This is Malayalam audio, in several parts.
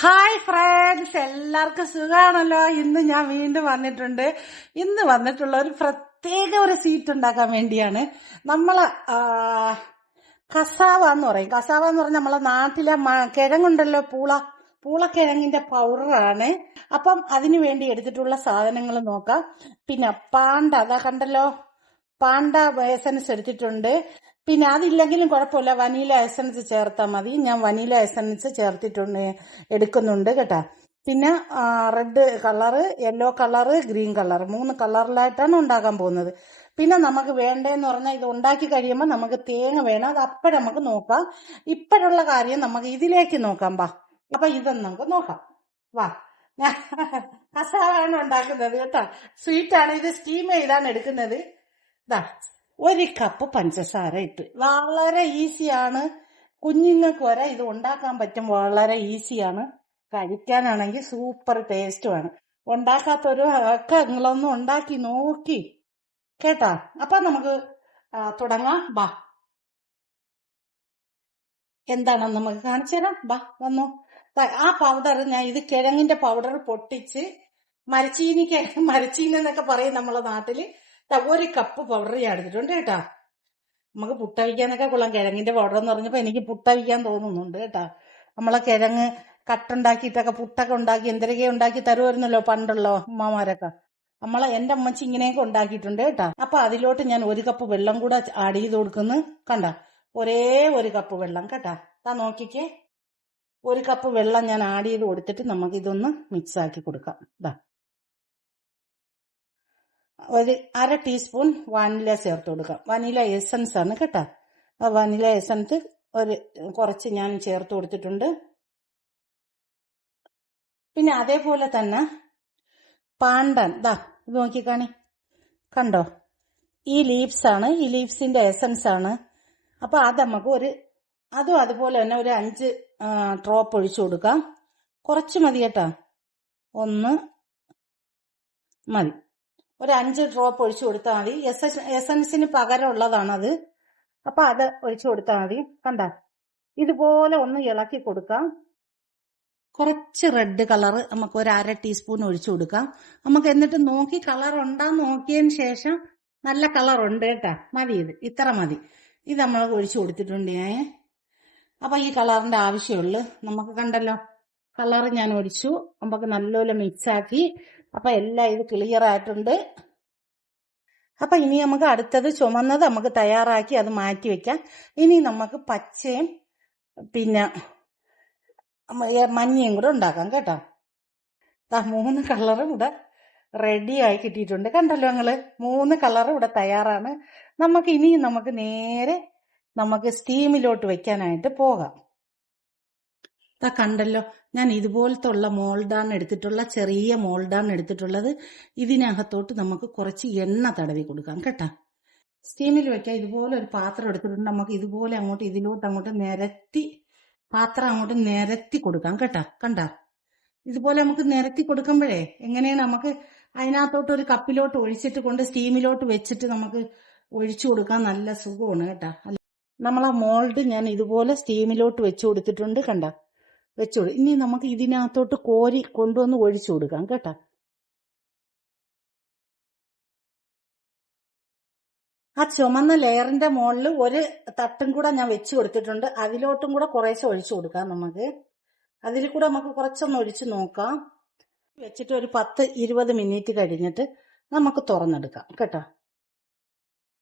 ഹായ് ഫ്രണ്ട്സ്, എല്ലാവർക്കും സുഖാണല്ലോ. ഇന്ന് ഞാൻ വീണ്ടും വന്നിട്ടുണ്ട്. ഇന്ന് വന്നിട്ടുള്ള ഒരു പ്രത്യേക ഒരു സ്വീറ്റ് ഉണ്ടാക്കാൻ വേണ്ടിയാണ്. നമ്മള് കസാവ എന്ന് പറയും. കസാവ എന്ന് പറഞ്ഞാൽ നമ്മളെ നാട്ടിലെ കിഴങ്ങുണ്ടല്ലോ, പൂളക്കിഴങ്ങിന്റെ പൗഡറാണ്. അപ്പം അതിനു വേണ്ടി എടുത്തിട്ടുള്ള സാധനങ്ങൾ നോക്കാം. പിന്നെ അതാ കണ്ടല്ലോ, പാണ്ട എസൻസ് എടുത്തിട്ടുണ്ട്. പിന്നെ അതില്ലെങ്കിലും കുഴപ്പമില്ല, വനീല എസൻസ് ചേർത്താൽ മതി. ഞാൻ വനീല എസൻസ് എടുക്കുന്നുണ്ട് കേട്ടാ. പിന്നെ red colour, yellow colour, green colour, 3 കളറിലായിട്ടാണ് ഉണ്ടാക്കാൻ പോകുന്നത്. പിന്നെ നമുക്ക് വേണ്ടതെന്ന് പറഞ്ഞാൽ ഇത് ഉണ്ടാക്കി കഴിയുമ്പോൾ നമുക്ക് തേങ്ങ വേണം. അത് അപ്പോഴും നമുക്ക് നോക്കാം. ഇപ്പോഴുള്ള കാര്യം നമുക്ക് ഇതിലേക്ക് നോക്കാം. അപ്പൊ ഇതൊന്നും നമുക്ക് നോക്കാം. വാ, ഞാൻ കസാവാണ് ഉണ്ടാക്കുന്നത് കേട്ടോ. സ്വീറ്റാണ് ഇത്. സ്റ്റീം ചെയ്താണ് എടുക്കുന്നത്. ഇതാ 1 കപ്പ് പഞ്ചസാര ഇട്ട്. വളരെ ഈസിയാണ്, കുഞ്ഞുങ്ങൾക്ക് വരെ ഇത് ഉണ്ടാക്കാൻ പറ്റും. വളരെ ഈസിയാണ്, കഴിക്കാനാണെങ്കിൽ സൂപ്പർ ടേസ്റ്റുമാണ്. ഉണ്ടാക്കാത്തൊരു ഒക്കെ നിങ്ങളൊന്നും ഉണ്ടാക്കി നോക്കി കേട്ടാ. അപ്പൊ നമുക്ക് തുടങ്ങാം. എന്താണെന്ന് നമുക്ക് കാണിച്ചു തരാം. വന്നു. ആ പൗഡർ ഇത് കിഴങ്ങിന്റെ പൗഡർ പൊട്ടിച്ച് മരച്ചീനി എന്നൊക്കെ പറയും നമ്മളെ നാട്ടില്. 1 കപ്പ് പൗഡർ ഞാൻ എടുത്തിട്ടുണ്ട് കേട്ടാ. നമുക്ക് പുട്ടവിക്കാനൊക്കെ കൊള്ളാം. കിഴങ്ങിന്റെ പൗഡർ എന്ന് പറഞ്ഞപ്പോ എനിക്ക് പുട്ടവിക്കാൻ തോന്നുന്നുണ്ട് കേട്ടാ. നമ്മളെ കിഴങ്ങ് കട്ടുണ്ടാക്കിയിട്ടൊക്കെ പുട്ടൊക്കെ ഉണ്ടാക്കി എന്തൊക്കെ ഉണ്ടാക്കി തരുമായിരുന്നല്ലോ പണ്ടുള്ള അമ്മമാരൊക്കെ. എന്റെ അമ്മച്ചി ഇങ്ങനെയൊക്കെ ഉണ്ടാക്കിയിട്ടുണ്ട് കേട്ടാ. അപ്പൊ അതിലോട്ട് ഞാൻ 1 കപ്പ് വെള്ളം കൂടെ ആഡ് ചെയ്ത് കൊടുക്കുന്നു. കണ്ട, ഒരേ 1 കപ്പ് വെള്ളം കേട്ടാ. നോക്കിക്കേ, 1 കപ്പ് വെള്ളം ഞാൻ ആഡ് ചെയ്ത് കൊടുത്തിട്ട് നമുക്ക് ഇതൊന്ന് മിക്സ് ആക്കി കൊടുക്കാം. 1 അര ടീസ്പൂൺ വാനില ചേർത്ത് കൊടുക്കാം. വനില എസൻസ് ആണ് കേട്ടാ. വനില എസൻസ് കുറച്ച് ഞാൻ ചേർത്ത് കൊടുത്തിട്ടുണ്ട്. പിന്നെ അതേപോലെ തന്നെ പാണ്ടൻ ഇത് നോക്കിക്കാണി, കണ്ടോ, ഈ ലീവ്സ് ആണ്. ഈ ലീവ്സിന്റെ എസൻസ് ആണ്. അപ്പൊ അത് നമുക്ക് അതും അതുപോലെ തന്നെ ഒരു 5 ഡ്രോപ്പ് ഒഴിച്ചു കൊടുക്കാം. കുറച്ച് മതി കേട്ടാ, 1 മതി. ഒരു 5 ഡ്രോപ്പ് ഒഴിച്ചു കൊടുത്താൽ മതി. എസൻസിന് പകരമുള്ളതാണത്. അപ്പൊ അത് ഒഴിച്ചു കൊടുത്താൽ മതി. കണ്ട, ഇതുപോലെ ഒന്ന് ഇളക്കി കൊടുക്കാം. കുറച്ച് റെഡ് കളർ നമുക്ക് ഒരു അര ടീസ്പൂൺ ഒഴിച്ചു കൊടുക്കാം. നമുക്ക് എന്നിട്ട് നോക്കി കളർ ഉണ്ടാന്ന് നോക്കിയതിന് ശേഷം, നല്ല കളർ ഉണ്ട് കേട്ടാ, മതി. ഇത്ര മതി. ഇത് നമ്മൾ ഒഴിച്ചു കൊടുത്തിട്ടുണ്ട് ഞാൻ. അപ്പൊ ഈ കളറിന്റെ ആവശ്യമുള്ളു നമുക്ക്. കണ്ടല്ലോ, കളർ ഞാൻ ഒഴിച്ചു. നമുക്ക് നല്ലപോലെ മിക്സ് ആക്കി. അപ്പൊ എല്ലാം ഇത് ക്ലിയർ ആയിട്ടുണ്ട്. അപ്പൊ ഇനി നമുക്ക് അടുത്തത് ചുമന്നത് നമുക്ക് തയ്യാറാക്കി അത് മാറ്റി വെക്കാം. ഇനി നമുക്ക് പച്ചയും പിന്നെ മഞ്ഞയും കൂടെ ഉണ്ടാക്കാം കേട്ടോ. 3 കളറും ഇവിടെ റെഡി ആയി കിട്ടിയിട്ടുണ്ട്. കണ്ടല്ലോ നിങ്ങള്, 3 കളറും ഇവിടെ തയ്യാറാണ്. നമുക്ക് നേരെ സ്റ്റീമിലോട്ട് വെക്കാനായിട്ട് പോകാം. കണ്ടല്ലോ, ഞാൻ ഇതുപോലത്തെ ഉള്ള മോൾഡാണ് എടുത്തിട്ടുള്ള, ചെറിയ മോൾഡാണ് എടുത്തിട്ടുള്ളത്. ഇതിനകത്തോട്ട് നമുക്ക് കുറച്ച് എണ്ണ തടവി കൊടുക്കാം കേട്ടാ. സ്റ്റീമിൽ വെക്കാൻ ഇതുപോലെ ഒരു പാത്രം എടുത്തിട്ടുണ്ട്. നമുക്ക് ഇതുപോലെ ഇതിലോട്ട് നിരത്തി പാത്രം നിരത്തി കൊടുക്കാം കേട്ടാ. കണ്ട, ഇതുപോലെ നമുക്ക് നിരത്തി കൊടുക്കുമ്പോഴേ എങ്ങനെയാണ് നമുക്ക് അതിനകത്തോട്ട് ഒരു കപ്പിലോട്ട് ഒഴിച്ചിട്ട് കൊണ്ട് സ്റ്റീമിലോട്ട് വെച്ചിട്ട് നമുക്ക് ഒഴിച്ചു കൊടുക്കാൻ നല്ല സുഖമാണ് കേട്ടാ. നമ്മളാ മോൾഡ് ഞാൻ ഇതുപോലെ സ്റ്റീമിലോട്ട് വെച്ചു കൊടുത്തിട്ടുണ്ട്. കണ്ട, വെച്ചോളൂ. ഇനി നമുക്ക് ഇതിനകത്തോട്ട് കോരി കൊണ്ടുവന്ന് ഒഴിച്ചു കൊടുക്കാം കേട്ടാ. ആ ചുമന്ന ലെയറിന്റെ മുകളിൽ ഒരു തട്ടും കൂടെ ഞാൻ വെച്ചു കൊടുത്തിട്ടുണ്ട്. അതിലോട്ടും കൂടെ കുറേശ്ശെ ഒഴിച്ചു കൊടുക്കാം. അതിൽ കൂടെ നമുക്ക് കുറച്ചൊന്ന് ഒഴിച്ചു നോക്കാം. വെച്ചിട്ട് ഒരു 10-20 മിനിറ്റ് കഴിഞ്ഞിട്ട് നമുക്ക് തുറന്നെടുക്കാം കേട്ടോ.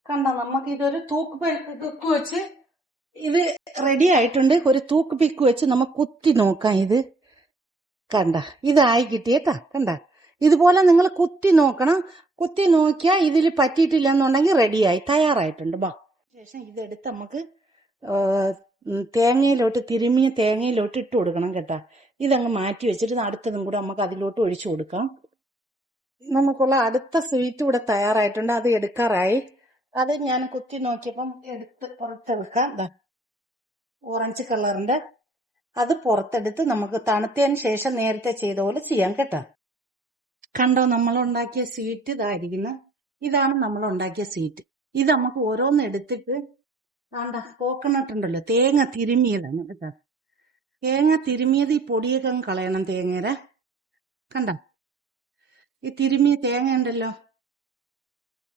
കണ്ട, നമുക്ക് ഇതൊരു തൂക്ക് പിക്ക് വെച്ച് ഇത് റെഡി ആയിട്ടുണ്ട്. ഒരു തൂക്ക് പിക്ക് വെച്ച് നമുക്ക് കുത്തി നോക്കാം. ഇത് കണ്ട, ഇതായി കിട്ടിയേട്ടാ. കണ്ട, ഇതുപോലെ നിങ്ങൾ കുത്തി നോക്കണം. കുത്തി നോക്കിയാൽ ഇതിൽ പറ്റിയിട്ടില്ല എന്നുണ്ടെങ്കിൽ റെഡിയായി, തയ്യാറായിട്ടുണ്ട്. ശേഷം ഇതെടുത്ത് നമുക്ക് തിരുമിയ തേങ്ങയിലോട്ട് ഇട്ട് കൊടുക്കണം കേട്ടാ. ഇതങ്ങ് മാറ്റി വെച്ചിട്ട് അടുത്തതും കൂടെ നമുക്ക് അതിലോട്ട് ഒഴിച്ചു കൊടുക്കാം. നമുക്കുള്ള അടുത്ത സ്വീറ്റ് ഇവിടെ തയ്യാറായിട്ടുണ്ട്. അത് എടുക്കാറായി. അത് ഞാൻ കുത്തി നോക്കിയപ്പം പുറത്തെടുക്കാം. ഓറഞ്ച് കളറിന്റെ അത് പുറത്തെടുത്ത് നമുക്ക് തണുത്തതിന് ശേഷം നേരത്തെ ചെയ്ത പോലെ ചെയ്യാം കേട്ടോ. കണ്ടോ, നമ്മൾ ഉണ്ടാക്കിയ സ്വീറ്റ് ഇതാണ് നമ്മൾ ഉണ്ടാക്കിയ സ്വീറ്റ്. ഇത് നമുക്ക് ഓരോന്ന് എടുത്തിട്ട് കോക്കനട്ട് ഉണ്ടല്ലോ, തേങ്ങ തിരുമിയതാണ് കേട്ടോ. തേങ്ങ തിരുമിയത് ഈ പൊടിയൊക്കെ അങ്ങ് കളയണം തേങ്ങയുടെ. കണ്ട ഈ തിരുമിയ തേങ്ങ ഉണ്ടല്ലോ,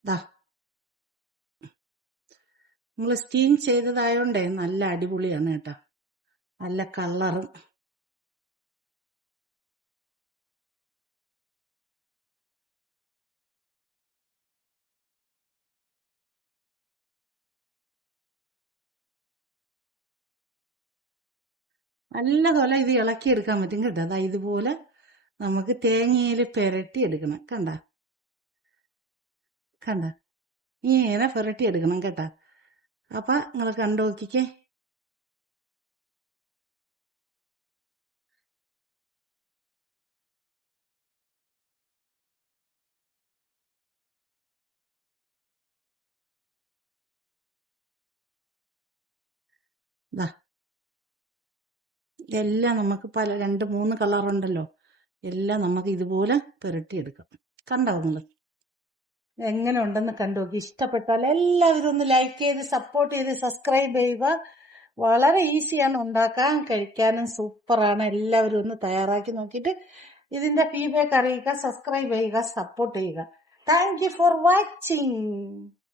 ദാ നമ്മൾ സ്റ്റീം ചെയ്തതായോണ്ടേ നല്ല അടിപൊളിയാണ് കേട്ടോ, നല്ല കളറും. നല്ലപോലെ ഇത് ഇളക്കിയെടുക്കാൻ പറ്റും കേട്ടോ. അതാ ഇതുപോലെ നമുക്ക് തേങ്ങയിൽ പുരട്ടി എടുക്കണം. കണ്ട കണ്ട ഇങ്ങനെ പുരട്ടി എടുക്കണം കേട്ടാ. അപ്പൊ നിങ്ങൾ കണ്ടു നോക്കിക്കേ. ദാ എല്ലാം നമുക്ക് പല 2-3 കളറുണ്ടല്ലോ, എല്ലാം നമുക്ക് ഇതുപോലെ പുരട്ടിയെടുക്കാം. കണ്ടോ നിങ്ങൾ? എങ്ങനെ ഉണ്ടെന്ന് കണ്ടു നോക്കി. ഇഷ്ടപ്പെട്ടാൽ എല്ലാവരും ഒന്ന് ലൈക്ക് ചെയ്ത് സപ്പോർട്ട് ചെയ്ത് സബ്സ്ക്രൈബ് ചെയ്യുക. വളരെ ഈസിയാണ് ഉണ്ടാക്കാൻ, കഴിക്കാനും സൂപ്പറാണ്. എല്ലാവരും ഒന്ന് തയ്യാറാക്കി നോക്കിയിട്ട് ഇതിന്റെ ഫീഡ്ബാക്ക് അറിയിക്കുക, സബ്സ്ക്രൈബ് ചെയ്യുക, സപ്പോർട്ട് ചെയ്യുക. Thank you for watching.